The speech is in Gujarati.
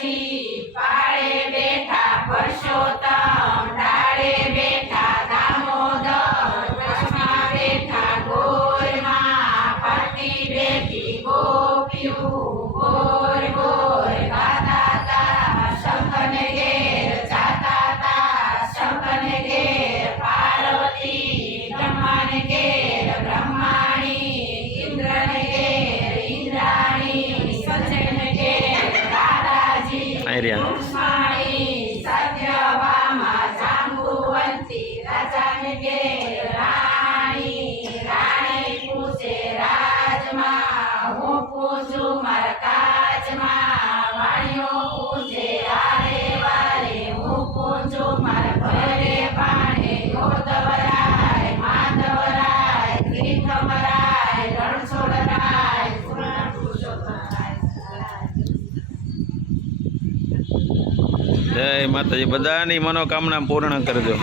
દાદાજી પાળે બેઠા પરસોત્તમ, ડાળે બેઠા દામોદર, વચમાં બેઠા ગોરમાં, ફરતી બેઠી ગોપીયું, ગોર ગોર ગાતા તા, શંકરને ઘેર જાતા તા, શંકરને ઘેર પાર્વતી, બ્રહ્માને ઘેર બ્રહ્માણી, ઇન્દ્રને ઘેર ઇન્દ્રાણી, સંજયને ઘેર દાદાજી, રૂક્ષ્મણી, સત્યભામા, જાંબુવંતી, રાજાને ઘેર રાણી, રાણી પૂછે રાજમાં, હું પૂછું મારા કાજમાં, વાણીઓ પૂછે આરે વારે, હું પૂછું મારા ઘરે પાણે, યોદવરાય, માધવરાય, ત્રિકમરાય, રણછોડરાય, પૂર્ણ પુરુષોત્તમરાય. જય માતાજી, બધાની મનોકામના પૂર્ણ કરજો.